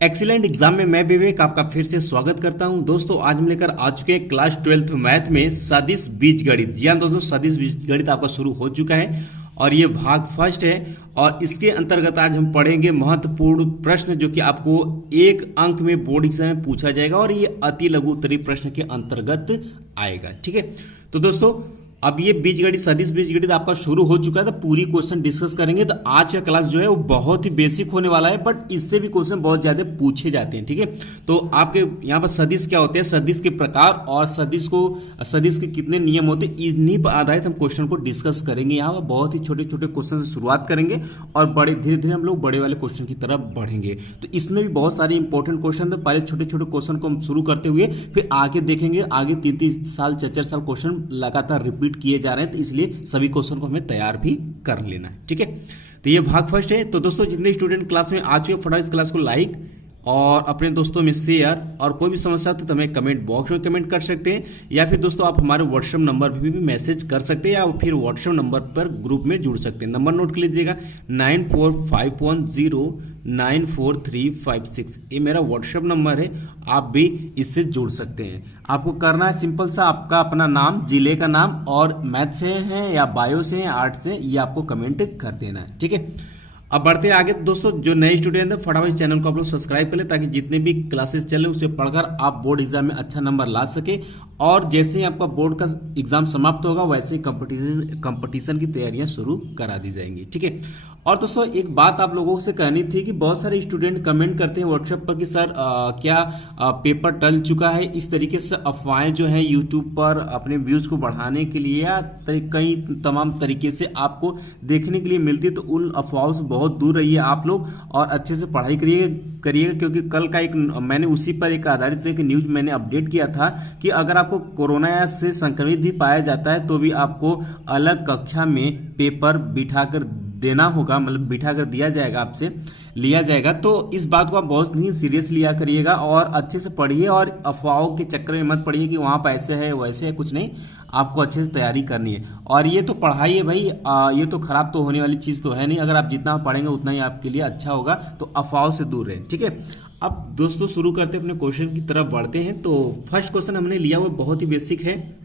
Excellent exam में मैं विवेक आपका फिर से स्वागत करता हूं। दोस्तों आज हम लेकर आ चुके हैं क्लास 12th मैथ में सदिश बीजगणित। जी हाँ दोस्तों, सदिश बीजगणित आपका शुरू हो चुका है और ये भाग फर्स्ट है। और इसके अंतर्गत आज हम पढ़ेंगे महत्वपूर्ण प्रश्न जो कि आपको एक अंक में बोर्ड एग्जाम में पूछा जाएगा और ये अति लघु उत्तरीय प्रश्न के अंतर्गत आएगा। ठीक है, तो दोस्तों अब ये बीजगणित सदिश बीजगणित आपका शुरू हो चुका है तो पूरी क्वेश्चन डिस्कस करेंगे। तो आज का क्लास जो है वो बहुत ही बेसिक होने वाला है, बट इससे भी क्वेश्चन बहुत ज्यादा पूछे जाते हैं। ठीक है, तो आपके यहाँ पर सदिश क्या होते हैं, सदिश के प्रकार और सदिश के कितने नियम होते हैं, इन्हीं पर आधारित हम क्वेश्चन को डिस्कस करेंगे। यहाँ पर बहुत ही छोटे छोटे क्वेश्चन से शुरुआत करेंगे और बड़े धीरे धीरे हम लोग बड़े वाले क्वेश्चन की तरफ बढ़ेंगे। तो इसमें भी बहुत सारे इंपॉर्टेंट क्वेश्चन थे। पहले छोटे छोटे क्वेश्चन को हम शुरू करते हुए फिर आगे देखेंगे, आगे 3-3 साल 4-4 साल क्वेश्चन लगातार रिपीट किए जा रहे हैं, तो इसलिए सभी क्वेश्चन को हमें तैयार भी कर लेना है। ठीक है, तो ये भाग फर्स्ट है। तो दोस्तों जितने स्टूडेंट क्लास में आ चुके हैं फटाफट इस क्लास को लाइक और अपने दोस्तों में शेयर, और कोई भी समस्या तो हमें कमेंट बॉक्स में कमेंट कर सकते हैं, या फिर दोस्तों आप हमारे व्हाट्सएप नंबर पर भी मैसेज कर सकते हैं, या फिर व्हाट्सएप नंबर पर ग्रुप में जुड़ सकते हैं। नंबर नोट कर लीजिएगा 9451094356। ये मेरा व्हाट्सएप नंबर है, आप भी इससे जुड़ सकते हैं। आपको करना है सिंपल सा, आपका अपना नाम, जिले का नाम और मैथ से है या बायो से है, आर्ट से, ये आपको कमेंट कर देना है। ठीक है, अब बढ़ते हैं आगे। दोस्तों जो नए स्टूडेंट हैं फटाफट इस चैनल को आप लोग सब्सक्राइब कर ले, ताकि जितने भी क्लासेस चले उसे पढ़कर आप बोर्ड एग्जाम में अच्छा नंबर ला सके। और जैसे ही आपका बोर्ड का एग्जाम समाप्त होगा वैसे ही कंपटीशन की तैयारियां शुरू करा दी जाएंगी। ठीक है, और दोस्तों एक बात आप लोगों से कहनी थी कि बहुत सारे स्टूडेंट कमेंट करते हैं व्हाट्सएप पर कि सर क्या पेपर टल चुका है। इस तरीके से अफवाहें जो है यूट्यूब पर अपने व्यूज को बढ़ाने के लिए या कई तमाम तरीके से आपको देखने के लिए मिलती है, तो उन अफवाहों से बहुत दूर रहिए आप लोग और अच्छे से पढ़ाई करिएगा। क्योंकि कल का एक मैंने उसी पर एक आधारित एक न्यूज मैंने अपडेट किया था कि अगर आपको कोरोना से संक्रमित भी पाया जाता है तो भी आपको अलग कक्षा में पेपर बिठाकर देना होगा, मतलब बिठा कर दिया जाएगा, आपसे लिया जाएगा। तो इस बात को आप बहुत ही सीरियस लिया करिएगा और अच्छे से पढ़िए, और अफवाहों के चक्कर में मत पड़िए कि वहाँ पर ऐसे है वैसे है, कुछ नहीं, आपको अच्छे से तैयारी करनी है। और ये तो पढ़ाई है भाई, ये तो खराब तो होने वाली चीज़ तो है नहीं। अगर आप जितना पढ़ेंगे उतना ही आपके लिए अच्छा होगा, तो अफवाहों से दूर रहें। ठीक है, अब दोस्तों शुरू करते अपने क्वेश्चन की तरफ बढ़ते हैं। तो फर्स्ट क्वेश्चन हमने लिया वो बहुत ही बेसिक है।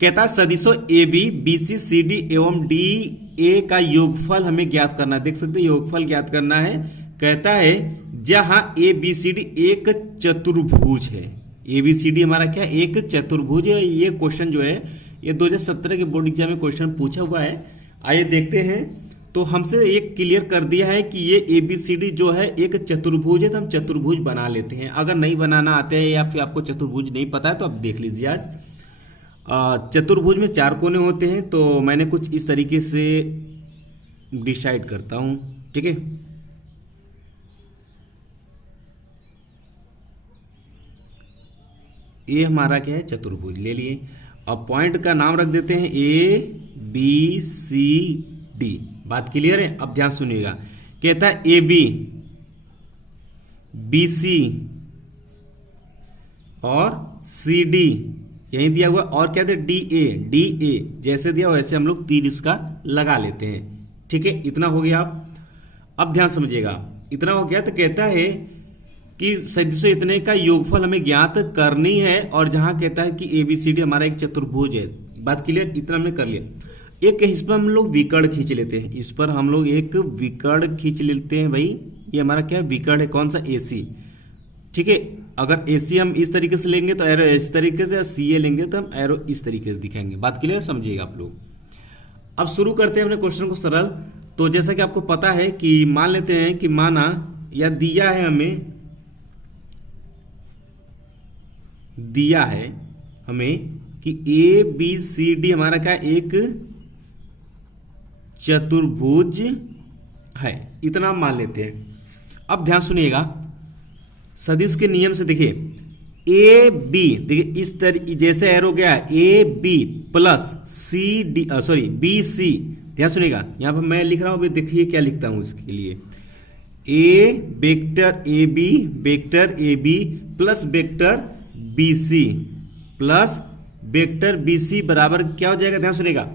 कहता है सदिशों A B B C C D एवं डी ए का योगफल हमें ज्ञात करना है। देख सकते हैं योगफल ज्ञात करना है। कहता है जहां ए बी सी डी एक चतुर्भुज है। ए बी सी डी हमारा क्या है, एक चतुर्भुज है। ये क्वेश्चन जो है ये 2017 के बोर्ड एग्जाम में क्वेश्चन पूछा हुआ है। आइए देखते हैं। तो हमसे एक क्लियर कर दिया है कि ये ए बी सी डी जो है एक चतुर्भुज है, तो हम चतुर्भुज बना लेते हैं। अगर नहीं बनाना आते हैं या फिर आपको चतुर्भुज नहीं पता है तो आप देख लीजिए। आज चतुर्भुज में 4 कोने होते हैं, तो मैंने कुछ इस तरीके से डिसाइड करता हूं। ठीक है, ये हमारा क्या है, चतुर्भुज ले लिए। अब पॉइंट का नाम रख देते हैं ए बी सी डी। बात क्लियर है? अब ध्यान सुनिएगा। कहता है ए बी बी सी और सी डी यही दिया हुआ, और क्या दे डी ए जैसे दिया वैसे हम लोग तीर इसका लगा लेते हैं। ठीक है, इतना हो गया। अब ध्यान समझिएगा, इतना हो गया। तो कहता है कि सदिशों इतने का योगफल हमें ज्ञात करनी है, और जहां कहता है कि ए बी सी डी हमारा एक चतुर्भुज है। बात क्लियर? इतना हमने कर लिया। एक इस पर हम लोग विकर्ण खींच लेते हैं, इस पर हम लोग एक विकर्ण खींच लेते हैं। भाई ये हमारा क्या विकर्ण है, कौन सा, ए सी। ठीक है, अगर एसी हम इस तरीके से लेंगे तो एरो इस तरीके से, सी ए लेंगे तो हम एरो इस तरीके से दिखाएंगे। बात क्लियर समझिएगा आप लोग। अब शुरू करते हैं अपने क्वेश्चन को सरल। तो जैसा कि आपको पता है कि मान लेते हैं कि माना या दिया है हमें कि ए बी सी डी हमारा क्या एक चतुर्भुज है, इतना मान लेते हैं। अब ध्यान सुनिएगा, सदिश के नियम से देखिए ए बी, देखिए इस तरह जैसे एरो गया है A B plus C D, sorry B C. ध्यान सुनिएगा, यहां पर मैं लिख रहा हूं, देखिए क्या लिखता हूं इसके लिए। A vector A B plus vector B C plus vector B C बराबर क्या हो जाएगा, ध्यान सुनिएगा,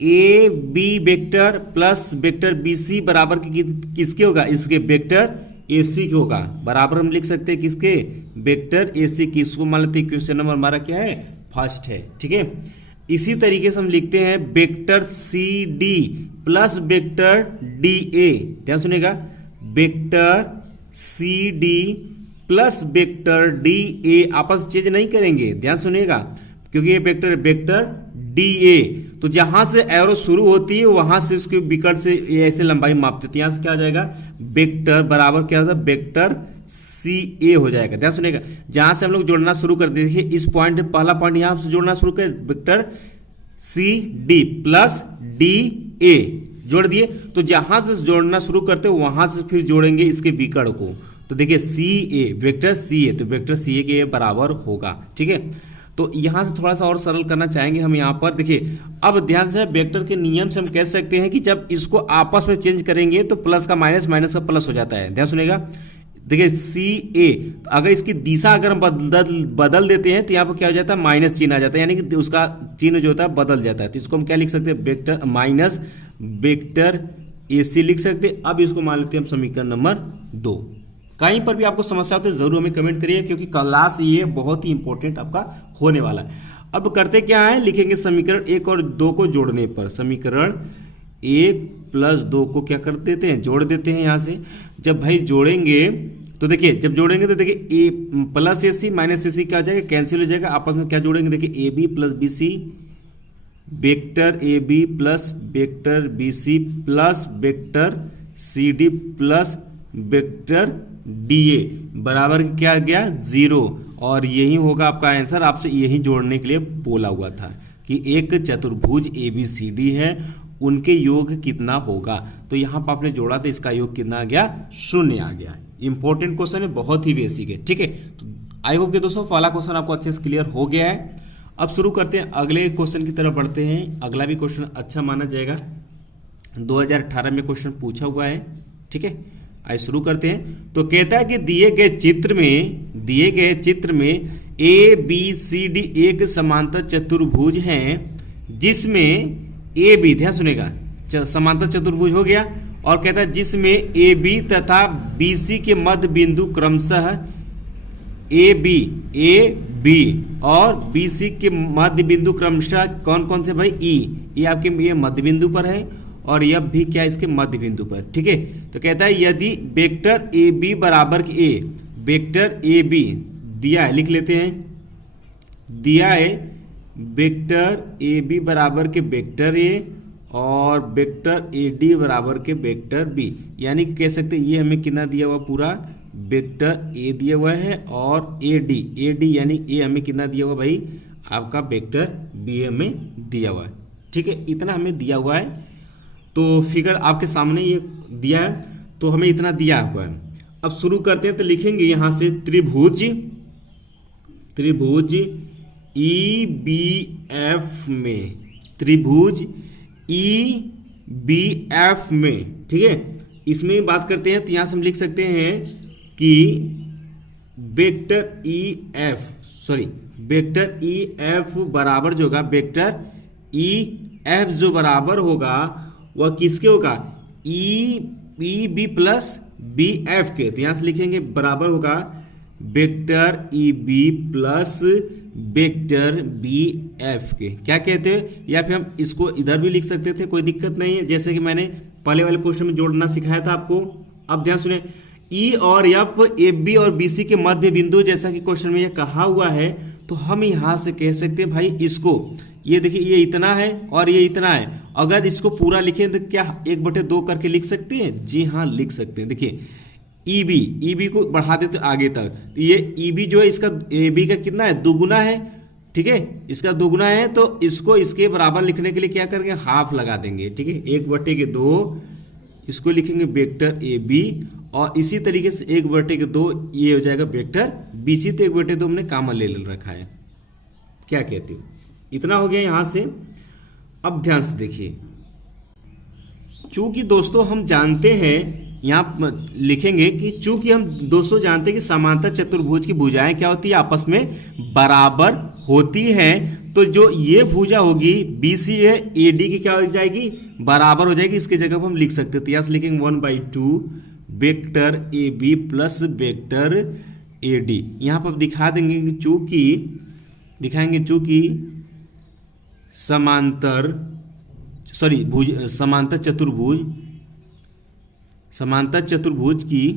A B vector plus vector B C बराबर किसके होगा, इसके वेक्टर AC की होगा, बराबर हम लिख सकते हैं किसके, वेक्टर AC की। इसको मान लेते हैं क्वेश्चन नंबर हमारा क्या है, फर्स्ट है, ठीक है। इसी तरीके से हम लिखते हैं vector CD plus vector DA, ध्यान सुनिएगा, vector CD plus vector DA आपस में चेंज नहीं करेंगे, ध्यान सुनिएगा, क्योंकि ये वेक्टर वेक्टर DA, तो जहां से एरो शुरू होती है वहां से उसके विकर्ण से ऐसे लंबाई मापते हैं, यहां से क्या आ जाएगा, वेक्टर बराबर क्या होगा, वेक्टर CA हो जाएगा। ध्यान सुनिएगा, जहां से हम लोग जोड़ना शुरू कर देखिए, इस पॉइंट पहला पॉइंट यहां से जोड़ना शुरू कर, वेक्टर CD प्लस DA जोड़ दिए, तो जहां से जोड़ना शुरू करते हैं वहां से फिर जोड़ेंगे इसके विकर्ण को, तो देखिए CA वेक्टर CA, तो वेक्टर CA के बराबर होगा, ठीक है। तो यहां से थोड़ा सा और सरल करना चाहेंगे हम यहाँ पर, देखिए अब ध्यान से वेक्टर के नियम से हम कह सकते हैं कि जब इसको आपस में चेंज करेंगे तो प्लस का माइनस, माइनस का प्लस हो जाता है। ध्यान सुनेगा, देखिए CA, तो अगर इसकी दिशा अगर हम बदल देते हैं तो यहाँ पर क्या हो जाता है, माइनस चिन्ह आ जाता है, यानी कि उसका चिन्ह जो होता है बदल जाता है, तो इसको हम क्या लिख सकते हैं, वेक्टर माइनस वेक्टर AC लिख सकते हैं। अब इसको मान लेते हैं हम समीकरण नंबर 2। कहीं पर भी आपको समस्या हो तो जरूर हमें कमेंट करिए, क्योंकि क्लास ये बहुत ही इंपॉर्टेंट आपका होने वाला है। अब करते क्या है, लिखेंगे समीकरण 1 और 2 को जोड़ने पर, समीकरण 1 प्लस 2 को क्या कर देते हैं, जोड़ देते हैं। यहाँ से जब भाई जोड़ेंगे तो देखिए, जब जोड़ेंगे तो देखिए A plus AC minus AC क्या हो जाएगा, कैंसिल हो जाएगा, आपस में क्या जोड़ेंगे, देखिए AB plus BC, vector AB plus vector BC plus vector CD plus vector DA बराबर क्या आ गया, 0, और यही होगा आपका आंसर। आपसे यही जोड़ने के लिए बोला हुआ था कि एक चतुर्भुज ABCD है, उनके योग कितना होगा, तो यहाँ पर आपने जोड़ा तो इसका योग कितना आ गया, 0 आ गया। इंपॉर्टेंट क्वेश्चन है, बहुत ही बेसिक है, ठीक है। तो आई होप कि दोस्तों पहला क्वेश्चन आपको अच्छे से क्लियर हो गया है। अब शुरू करते हैं, अगले क्वेश्चन की तरफ बढ़ते हैं। अगला भी क्वेश्चन अच्छा माना जाएगा, 2018 में क्वेश्चन पूछा हुआ है, ठीक है। आइए शुरू करते हैं। तो कहता है कि दिए गए चित्र में ABCD एक समांतर चतुर्भुज हैं, जिसमें AB, ध्यान सुनेगा, समांतर चतुर्भुज हो गया, और कहता है जिसमें AB तथा BC के मध्य बिंदु क्रमशः AB और BC के मध्य बिंदु क्रमशः कौन कौन से भाई, E आपके ये मध्य बिंदु पर है, और यह भी क्या इसके मध्य बिंदु पर, ठीक है। तो कहता है यदि वेक्टर AB बराबर के A, वेक्टर AB दिया है, लिख लेते हैं, दिया है वेक्टर AB बराबर के वेक्टर A और वेक्टर AD बराबर के वेक्टर B, यानी कि कह सकते हैं ये हमें कितना दिया हुआ, पूरा वेक्टर A दिया हुआ है, और AD यानी A हमें कितना दिया हुआ भाई, आपका वेक्टर B हमें दिया हुआ है, ठीक है। इतना हमें दिया हुआ है, तो फिगर आपके सामने ये दिया है, तो हमें इतना दिया हुआ है। अब शुरू करते हैं, तो लिखेंगे यहां से त्रिभुज EBF में, त्रिभुज EBF में, ठीक है। इसमें बात करते हैं, तो यहां से हम लिख सकते हैं कि वेक्टर EF बराबर जो होगा, वेक्टर EF जो बराबर होगा वह किसके होगा, EB प्लस BF के, तो यहां से लिखेंगे बराबर होगा vector EB plus vector BF के, क्या कहते हैं, या फिर हम इसको इधर भी लिख सकते थे, कोई दिक्कत नहीं है, जैसे कि मैंने पहले वाले क्वेश्चन में जोड़ना सिखाया था आपको। अब ध्यान सुने, E और F AB और BC के मध्य बिंदु, जैसा कि क्वेश्चन में ये कहा हुआ है, तो हम यहां से कह सकते हैं भाई इसको, ये देखिए ये इतना है और ये इतना है, अगर इसको पूरा लिखें तो क्या 1/2 करके लिख सकते हैं, जी हाँ लिख सकते हैं। देखिए EB को बढ़ा देते आगे तक, तो ये EB जो है इसका AB का कितना है, दुगुना है, ठीक है, इसका दुगुना है, तो इसको इसके बराबर लिखने के लिए क्या करेंगे, हाफ लगा देंगे, ठीक है, 1/2 इसको लिखेंगे वेक्टर AB, और इसी तरीके से 1/2 ये हो जाएगा वेक्टर BC, तो 1/2 हमने कॉमन ले रखा है, क्या कहते हो, इतना हो गया यहां से। अब ध्यान से देखिए, चूंकि दोस्तों हम जानते हैं, यहाँ लिखेंगे कि चूंकि हम दोस्तों जानते हैं कि समांतर चतुर्भुज की भुजाएं क्या होती है, आपस में बराबर होती हैं, तो जो ये भुजा होगी BC है AD की क्या हो जाएगी, बराबर हो जाएगी, इसके जगह पर हम लिख सकते हैं, तो यहाँ से लिखेंगे 1/2 vector A B plus vector A D. यहाँ पर दिखा देंगे कि चूंकि समांतर चतुर्भुज की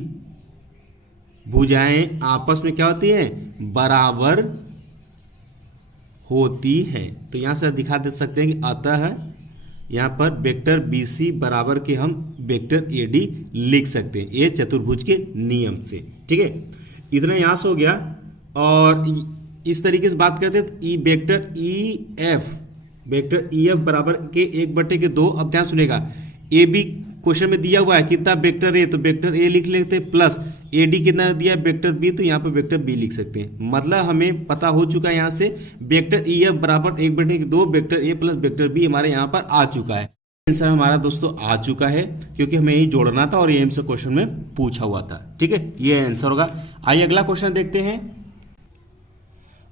भुजाएं आपस में क्या होती हैं, बराबर होती हैं। तो यहाँ से दिखा दे सकते हैं कि अतः यहाँ पर वेक्टर बी सी बराबर के हम वेक्टर ए डी लिख सकते हैं, ये चतुर्भुज के नियम से। ठीक है, इतना यहाँ से हो गया। और इस तरीके से बात करते हैं ई वेक्टर ई एफ बराबर के 1/2। अब ध्यान सुनेगा, ए बी क्वेश्चन में दिया हुआ है कितना वेक्टर ए, तो वेक्टर ए लिख लेते हैं, प्लस ए डी कितना दिया है वेक्टर बी, तो यहाँ पर वेक्टर बी लिख सकते हैं। मतलब हमें पता हो चुका है यहाँ से वेक्टर ई एफ बराबर 1/2 vector A plus vector B हमारे यहाँ पर आ चुका है। आंसर हमारा दोस्तों आ चुका है, क्योंकि हमें यही जोड़ना था और ये हमसे क्वेश्चन में पूछा हुआ था। ठीक है, ये आंसर होगा। आइए अगला क्वेश्चन देखते हैं।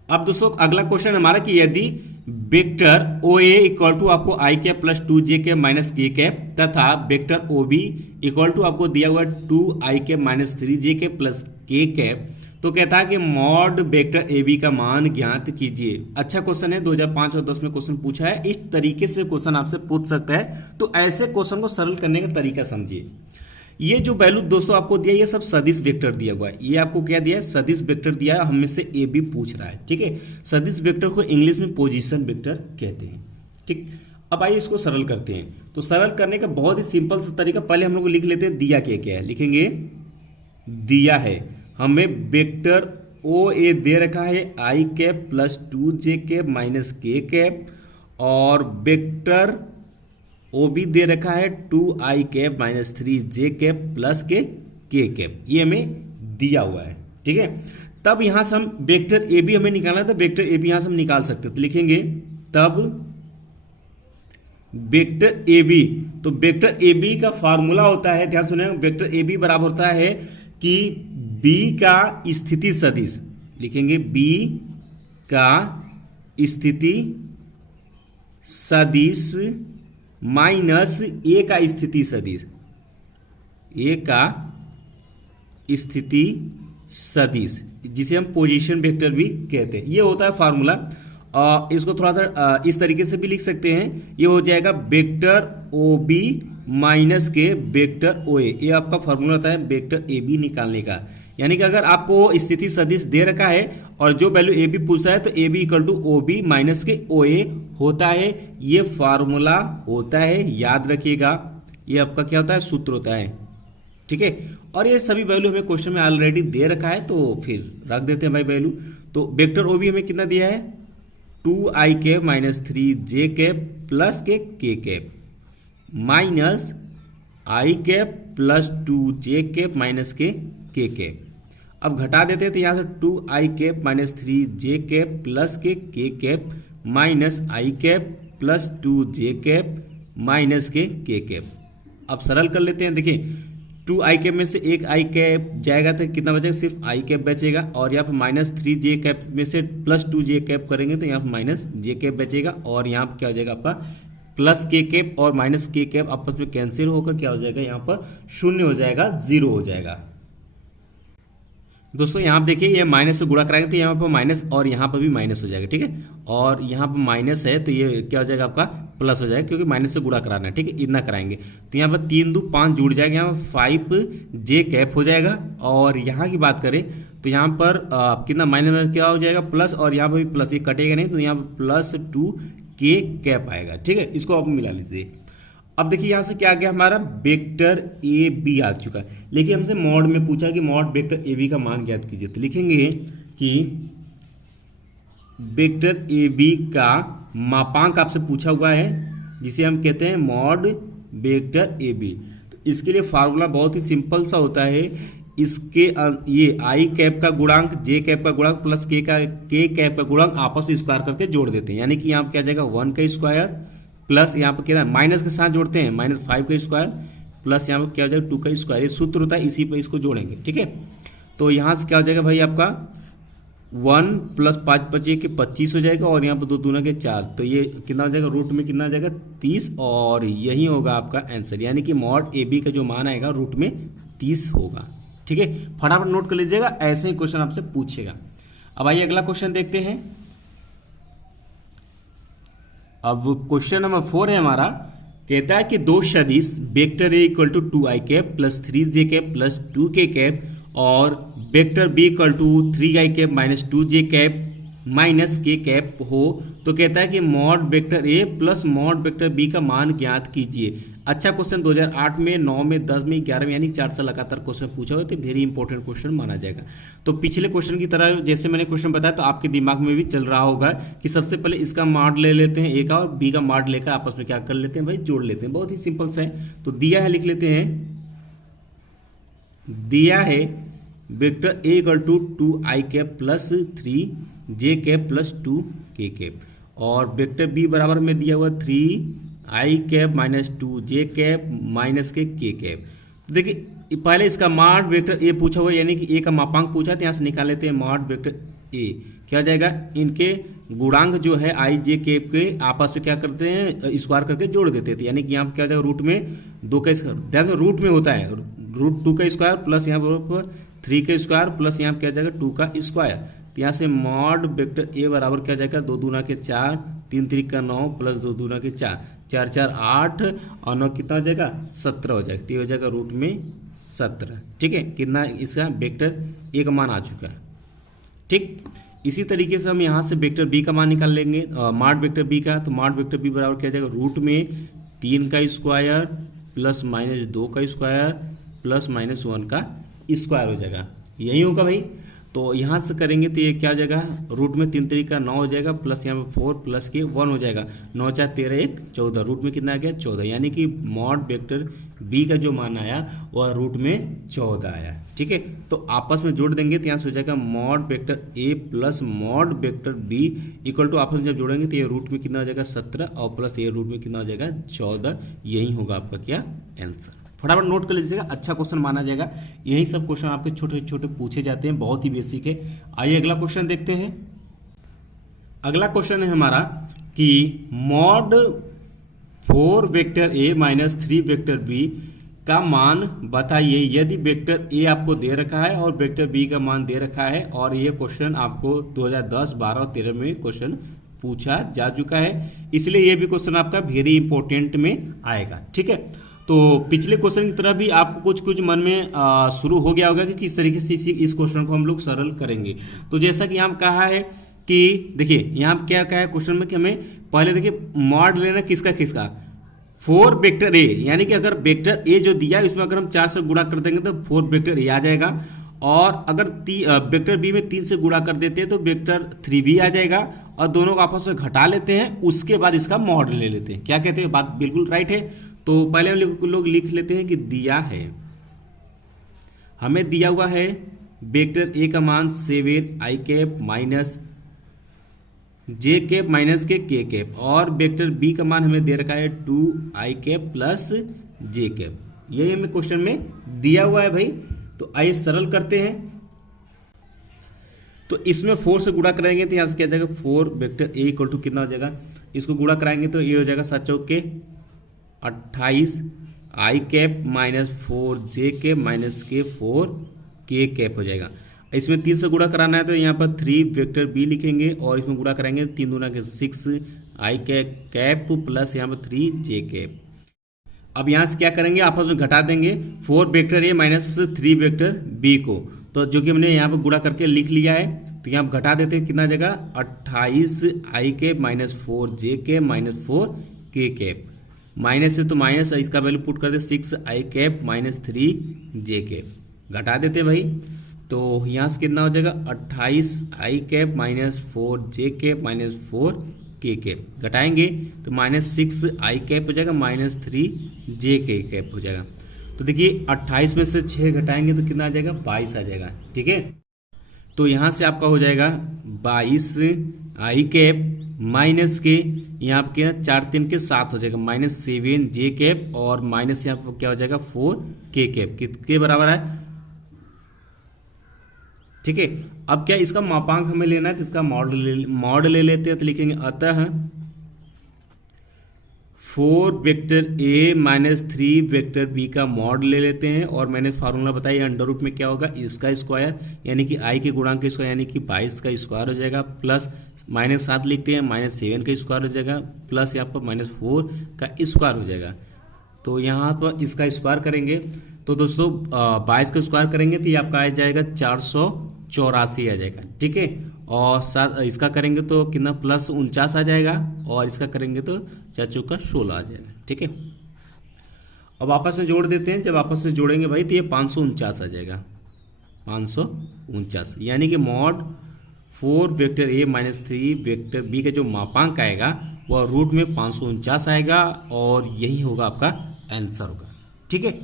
अब दोस्तों अगला क्वेश्चन हमारा कि यदि vector O A equal to आपको I cap plus 2 J cap minus के कैप तथा vector O B equal to आपको दिया हुआ 2 I cap minus 3 J cap plus K cap, तो कहता है कि मॉड वेक्टर ए बी का मान ज्ञात कीजिए। अच्छा क्वेश्चन है, 2005 और 10 में क्वेश्चन पूछा है। इस तरीके से क्वेश्चन आपसे पूछ सकता है, तो ऐसे क्वेश्चन को सरल करने का तरीका समझिए। ये जो वैल्यू दोस्तों आपको दिया, ये सब सदिश वेक्टर दिया हुआ है। ये आपको क्या दिया है, सदिश वेक्टर दिया है, हमें से ए बी पूछ रहा है। ठीक है, सदिश वेक्टर को इंग्लिश में पोजीशन वेक्टर कहते हैं। ठीक, अब आइए इसको सरल करते हैं। तो सरल करने का बहुत ही सिंपल सा तरीका, पहले हम लोग लिख लेते हैं दिया क्या है। लिखेंगे दिया है हमें वेक्टर ओ ए दे रखा है आई cap plus 2 J cap minus के कैप, और वेक्टर ओ बी दे रखा है 2 I cap minus 3 J cap plus K cap, ये हमें दिया हुआ है। ठीक है, तब यहां से हम वेक्टर ए बी हमें निकालना था, वेक्टर ए बी यहां से हम निकाल सकते हैं। तो लिखेंगे तब वेक्टर ए बी, तो वेक्टर ए बी का फॉर्मूला होता है, ध्यान सुने, वेक्टर ए बी बराबर होता है कि बी का स्थिति सदिश, लिखेंगे बी का स्थिति सदिश माइनस ए का स्थिति सदिश, ए का स्थिति सदिश, जिसे हम पोजीशन वेक्टर भी कहते हैं। ये होता है फार्मूला। इसको थोड़ा सा इस तरीके से भी लिख सकते हैं, ये हो जाएगा वेक्टर ओ बी माइनस के वेक्टर ओ ए। ये आपका फार्मूला होता है वेक्टर ए बी निकालने का। यानी कि अगर आपको स्थिति सदिश दे रखा है और जो वैल्यू ए बी पूछा है, तो A B equal to O B minus के ओ ए होता है। ये फार्मूला होता है, याद रखिएगा। ये आपका क्या होता है, सूत्र होता है। ठीक है, और ये सभी वैल्यू हमें क्वेश्चन में ऑलरेडी दे रखा है, तो फिर रख देते हैं भाई वैल्यू। तो वेक्टर ओ बी हमें कितना दिया है, 2 I cap minus 3 J cap plus K cap minus I cap plus 2 J cap minus के कैप। अब घटा देते हैं, तो यहाँ से 2 I cap minus 3 J cap plus K cap minus I cap plus 2 J cap minus के cap. अब सरल कर लेते हैं। देखिए 2 आई कैप में से एक आई कैप जाएगा तो कितना बचेगा, सिर्फ आई कैप बचेगा। और यहाँ पर माइनस 3 जे कैप में से प्लस 2 जे कैप करेंगे तो यहाँ पर माइनस जे कैप बचेगा। और यहाँ पर क्या हो जाएगा आपका प्लस के कैप और माइनस के कैप आपस में कैंसिल होकर क्या हो जाएगा, यहाँ पर शून्य हो जाएगा, 0 हो जाएगा। दोस्तों यहाँ देखिए ये माइनस से गुणा कराएंगे तो यहाँ पर माइनस और यहाँ पर भी माइनस हो जाएगा। ठीक है, और यहाँ पर माइनस है तो ये क्या हो जाएगा आपका प्लस हो जाएगा, क्योंकि माइनस से गुणा कराना है। ठीक है, इतना कराएंगे तो यहाँ पर 3 2 5 जुड़ जाएगा, यहाँ पर 5 जे कैप हो जाएगा। और यहाँ की बात करें तो यहाँ पर कितना माइनस क्या हो जाएगा, प्लस, और यहाँ पर भी प्लस, ये कटेगा नहीं, तो यहाँ पर प्लस 2 के कैप आएगा। ठीक है, इसको आप मिला लीजिए। अब देखिए यहाँ से क्या आ गया, हमारा वेक्टर ए बी आ चुका है। लेकिन हमसे मॉड में पूछा कि मॉड वेक्टर ए बी का मान ज्ञात कीजिए। तो लिखेंगे कि वेक्टर ए बी का मापांक आपसे पूछा हुआ है, जिसे हम कहते हैं मॉड वेक्टर ए बी। तो इसके लिए फार्मूला बहुत ही सिंपल सा होता है। इसके ये आई कैप का गुणांक जे कैप का गुणांक प्लस के कैप का गुणांक आपस में स्क्वायर करके जोड़ देते हैं। यानी कि यहाँ पर क्या जाएगा 1 का स्क्वायर प्लस यहाँ पर क्या माइनस के साथ जोड़ते हैं -5 का स्क्वायर प्लस यहाँ पर क्या हो जाएगा 2 का स्क्वायर। ये सूत्र होता है, इसी पे इसको जोड़ेंगे। ठीक है, तो यहाँ से क्या हो जाएगा भाई आपका 1 प्लस 5 बचे के 25 हो जाएगा, और यहाँ पर 2 दूना के 4, तो ये कितना हो जाएगा, रूट में कितना आ जाएगा 30, और यही होगा आपका आंसर। यानी कि मॉड ए बी का जो मान आएगा रूट में 30 होगा। ठीक है, फटाफट नोट कर लीजिएगा, ऐसे ही क्वेश्चन आपसे पूछेगा। अब आइए अगला क्वेश्चन देखते हैं। अब क्वेश्चन नंबर 4 है हमारा, कहता है कि दो सदिश vector A equal to 2i cap plus 3j cap plus 2k cap और vector B equal to 3i cap minus 2j cap minus के कैप हो, तो कहता है कि mod vector A plus mod vector B का मान ज्ञात कीजिए। अच्छा क्वेश्चन 2008 में, 9 में, 10 में, 11 में, यानी 4 साल लगातार क्वेश्चन पूछा हुआ, तो वेरी इंपॉर्टेंट क्वेश्चन माना जाएगा। तो पिछले क्वेश्चन की तरह जैसे मैंने क्वेश्चन बताया, तो आपके दिमाग में भी चल रहा होगा कि सबसे पहले इसका मॉड ले लेते हैं, ए का, और बी का मॉड लेकर आपस में क्या कर लेते हैं भाई, जोड़ लेते हैं। बहुत ही सिंपल सा है। तो दिया है, लिख लेते हैं, दिया है vector A equal to 2i cap plus 3j cap plus 2k cap, और वेक्टर बी बराबर में दिया हुआ 3i cap minus 2j cap minus के k कैप। तो देखिए पहले इसका मॉड वेक्टर ए पूछा हुआ, यानी कि ए का मापांक पूछा, तो यहाँ से निकाल लेते हैं मॉड वेक्टर ए। क्या हो जाएगा, इनके गुणांक जो है i j कैप के आपस में क्या करते हैं, स्क्वायर करके जोड़ देते थे, यानी कि यहाँ क्या हो जाएगा, रूट में 2 का स्क्वायर, रूट में होता है रूट 2 का स्क्वायर प्लस यहाँ पर 3 का स्क्वायर प्लस यहाँ क्या जाएगा 2 का स्क्वायर। तो यहाँ से मॉड वेक्टर ए बराबर क्या जाएगा, 2 दूना के 4, 3 3 का 9 प्लस 2 दूना के 4, 4 4 8 और 9 कितना हो जाएगा, 17 हो जाएगा। तो ये हो जाएगा रूट में 17। ठीक है, कितना इसका वेक्टर ए का मान आ चुका है। ठीक, इसी तरीके से हम यहाँ से वेक्टर बी का मान निकाल लेंगे, मॉड वेक्टर बी का। तो मॉड वेक्टर बी बराबर क्या जाएगा, रूट में 3 का स्क्वायर प्लस माइनस 2 का स्क्वायर प्लस माइनस 1 का स्क्वायर हो जाएगा, यही होगा भाई। तो यहाँ से करेंगे तो ये क्या हो जाएगा, रूट में 3 3 का 9 हो जाएगा प्लस यहाँ पे 4 प्लस के 1 हो जाएगा, 9 4 13 1 14, रूट में कितना आ गया 14, यानी कि मॉड वेक्टर बी का जो मान आया वह रूट में 14 आया। ठीक है, तो आपस में जोड़ देंगे तो यहाँ से हो जाएगा mod vector A plus mod vector B equal to, आपस में जब जोड़ेंगे तो ये रूट में कितना हो जाएगा 17 और प्लस ये रूट में कितना हो जाएगा 14। यही होगा आपका क्या आंसर। फटाफट नोट कर लीजिएगा, अच्छा क्वेश्चन माना जाएगा। यही सब क्वेश्चन आपके छोटे छोटे पूछे जाते हैं, बहुत ही बेसिक है। आइए अगला क्वेश्चन देखते हैं। अगला क्वेश्चन है हमारा कि mod 4 vector A minus 3 vector B का मान बताइए यदि वेक्टर ए आपको दे रखा है और वेक्टर बी का मान दे रखा है, और ये क्वेश्चन आपको 2010, 12 और 13 में क्वेश्चन पूछा जा चुका है, इसलिए ये भी क्वेश्चन आपका वेरी इंपॉर्टेंट में आएगा। ठीक है, तो पिछले क्वेश्चन की तरह भी आपको कुछ कुछ मन में शुरू हो गया होगा कि किस तरीके से इस क्वेश्चन को हम लोग सरल करेंगे। तो जैसा कि यहाँ कहा है कि देखिए यहाँ क्या कहा है क्वेश्चन में कि हमें पहले देखिए मॉड लेना किसका किसका, 4 वेक्टर ए, यानी कि अगर वेक्टर ए जो दिया है इसमें अगर हम 4 से गुणा कर देंगे तो 4 वेक्टर ए आ जाएगा, और अगर वेक्टर बी में 3 से गुणा कर देते हैं तो वेक्टर 3 भी आ जाएगा, और दोनों को आपस में घटा लेते हैं, उसके बाद इसका मॉड ले लेते हैं। क्या कहते हैं, बात बिल्कुल राइट है। तो पहले हम लोग लिख लेते हैं कि दिया है, हमें दिया हुआ है वेक्टर ए का मान 7i कैप माइनस जे कैप माइनस के के कैप, और वेक्टर बी का मान हमें दे रखा है 2i कैप प्लस जे कैप। यही हमें क्वेश्चन में दिया हुआ है भाई। तो आइए सरल करते हैं। तो इसमें 4 से गुणा कराएंगे तो यहाँ से क्या जाएगा, 4 वेक्टर ए इक्वल टू कितना हो जाएगा, इसको गुणा कराएंगे तो ये हो जाएगा 7 चौके 28 आई कैप माइनस 4 जे कैप माइनस के 4 के कैप हो जाएगा। इसमें 3 से गुणा कराना है तो यहाँ पर 3 वेक्टर बी लिखेंगे, और इसमें गुणा कराएंगे 3 दूना के 6 आई कैप प्लस यहाँ पर 3 जे कैप। अब यहाँ से क्या करेंगे, आपस में घटा देंगे 4 vector A minus 3 vector B को, तो जो कि हमने यहाँ पर गुणा करके लिख लिया है। तो यहाँ घटा देते हैं, कितना जगह 28 आई कैप माइनस 4 जे कैप माइनस 4 के कैप, माइनस है तो माइनस, इसका वैल्यू पुट कर दे 6 आई कैप माइनस 3 जे कैप, घटा देते भाई। तो यहाँ से कितना हो जाएगा 28 आई कैप माइनस 4 जे कैप माइनस 4 के कैप, घटाएंगे तो माइनस 6 आई कैप हो जाएगा माइनस 3 जे के कैप हो जाएगा। तो देखिए 28 में से 6 घटाएंगे तो कितना आ जाएगा 22 आ जाएगा। ठीक है, तो यहाँ से आपका हो जाएगा 22 आई कैप माइनस के यहाँ पे 4 3 के 7 हो जाएगा माइनस 7 जे कैप, और माइनस यहाँ पर क्या हो जाएगा 4 के कैप, किसके बराबर है। ठीक है, अब क्या इसका मापांक हमें लेना है, किसका मॉड ले लेते हैं। तो लिखेंगे अतः 4 vector A minus 3 vector B का मॉड ले लेते हैं, और मैंने फार्मूला बताया अंडर रूट में क्या होगा, इसका स्क्वायर यानी कि आई के गुणांक का स्क्वायर यानी कि 22 का स्क्वायर हो जाएगा, प्लस -7 लिखते हैं -7 का स्क्वायर हो जाएगा, प्लस यहाँ पर -4 का स्क्वायर हो जाएगा। तो यहाँ पर इसका स्क्वायर करेंगे तो दोस्तों 22 का स्क्वायर करेंगे तो ये आपका आ जाएगा 484 आ जाएगा, ठीक है। और साथ इसका करेंगे तो कितना +49 आ जाएगा, और इसका करेंगे तो 4 चौका 16 आ जाएगा, ठीक है। अब आपस में जोड़ देते हैं, जब आपस में जोड़ेंगे भाई तो ये 549 आ जाएगा, 549 यानी कि mod 4 vector A minus 3 vector B का जो मापांक आएगा वह रूट में 549 आएगा, और यही होगा आपका आंसर होगा, ठीक है।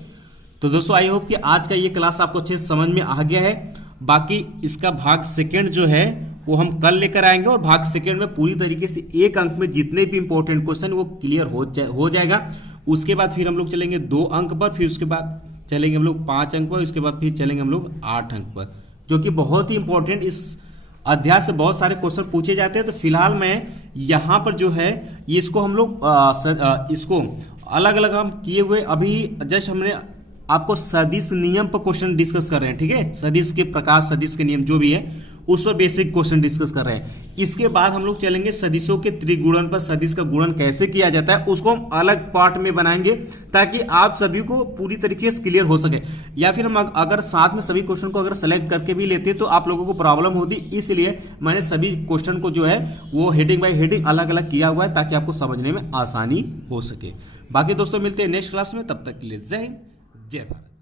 तो दोस्तों आई होप कि आज का ये क्लास आपको अच्छे से समझ में आ गया है। बाकी इसका भाग सेकंड जो है वो हम कल लेकर आएंगे, और भाग सेकंड में पूरी तरीके से एक अंक में जितने भी इंपॉर्टेंट क्वेश्चन वो क्लियर हो जाएगा। उसके बाद फिर हम लोग चलेंगे 2 अंक पर, फिर उसके बाद चलेंगे हम लोग 5 अंक पर, उसके बाद फिर चलेंगे हम लोग 8 अंक पर, जो कि बहुत ही इंपॉर्टेंट इस अध्याय से बहुत सारे क्वेश्चन पूछे जाते हैं। तो फिलहाल मैं यहाँ पर जो है ये इसको हम लोग इसको अलग अलग हम किए हुए, अभी जस्ट हमने आपको सदिश नियम पर क्वेश्चन डिस्कस कर रहे हैं, ठीक है। सदिश के प्रकार, सदिश के नियम जो भी है उस पर बेसिक क्वेश्चन डिस्कस कर रहे हैं। इसके बाद हम लोग चलेंगे सदिशों के त्रिगुणन पर, सदिश का गुणन कैसे किया जाता है उसको हम अलग पार्ट में बनाएंगे, ताकि आप सभी को पूरी तरीके से क्लियर हो सके। या फिर हम अगर साथ में सभी क्वेश्चन को अगर सेलेक्ट करके भी लेते तो आप लोगों को प्रॉब्लम होती, इसलिए मैंने सभी क्वेश्चन को जो है वो हेडिंग बाय हेडिंग अलग अलग किया हुआ है, ताकि आपको समझने में आसानी हो सके। बाकी दोस्तों मिलते हैं नेक्स्ट क्लास में, तब तक के लिए जय हिंद, जय भारत।